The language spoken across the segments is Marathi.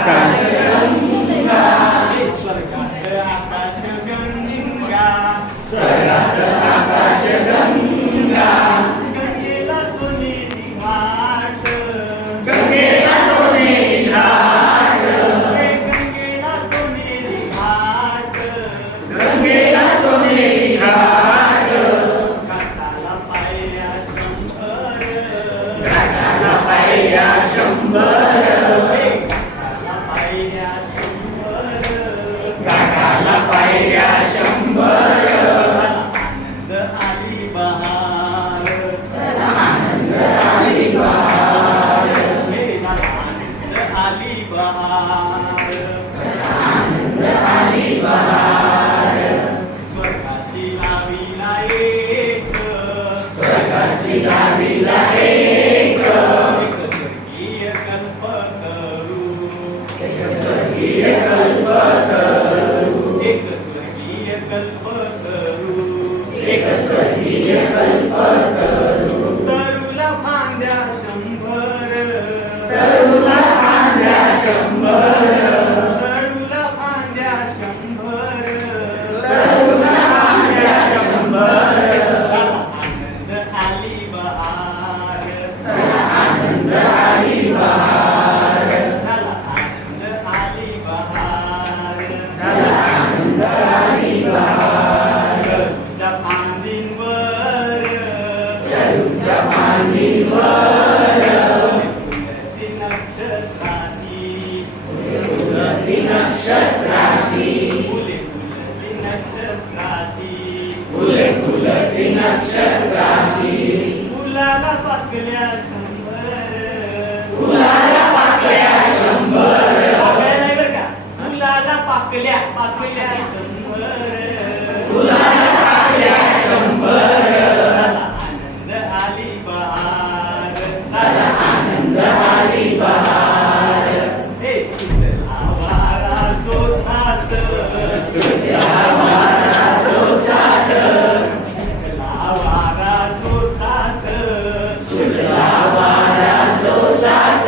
आकाश गंगा स्वर्गात आकाशगंगा स्वर्गात आकाशगंगा गंगेला सोनेरी घाट गंगेला सोनेरी घाट गंगेला सोनेरी घाट गंगेला सोनेरी घाट घाटाला पायऱ्या शंभर घाटाला पायऱ्या शंभर घाटाला पायऱ्या शंभर घाटाला पायऱ्या शंभर आनंद आली बहार आनंद आली बहार आनंद आली बहार आनंद आली बहार स्वर्गाची लावीला एक स्वर्गाची लावीला एक स्वर्गीय कल्पतरू एक स्वर्गीय कल्पतरू एक स्वर्गीय कल्पतरू एक स्वर्गीय कल्पतरू तरुला फांद्या शंभर तरुला फांद्या शंभर तरुला फांद्या शंभर तरुला फांद्या शंभर आनंद आली बहार आनंद आली बहार आनंद आली बहार आनंद आली बहार तुझ्या फांदींवर चरूच्या फांदीवर फुलती नक्षत्राची फुलती नक्षत्राची फुले फुलती नक्षत्राची फुले फुलती नक्षत्राची फुलाला पाकल्या शंभर फुलाला पाकळ्या शंभर पाकळ्या नाही बरं का फुलाला पाकल्या पाकल्या शंभर फुलाला पाकळ्या शंभर आनंद आली बहार आनंद आली बहार हे सुजला वारा जो सात सुजला वारा जो सात सुजला वारा जो सात सुजला वारा जो सात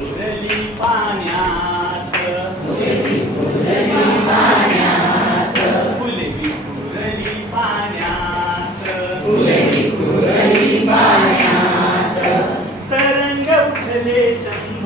फुलली पाण्यात फुलती फुलली पाण्यात फुलली पाण्यात फुलती फुलली पाण्यात तरंग उठले शंभर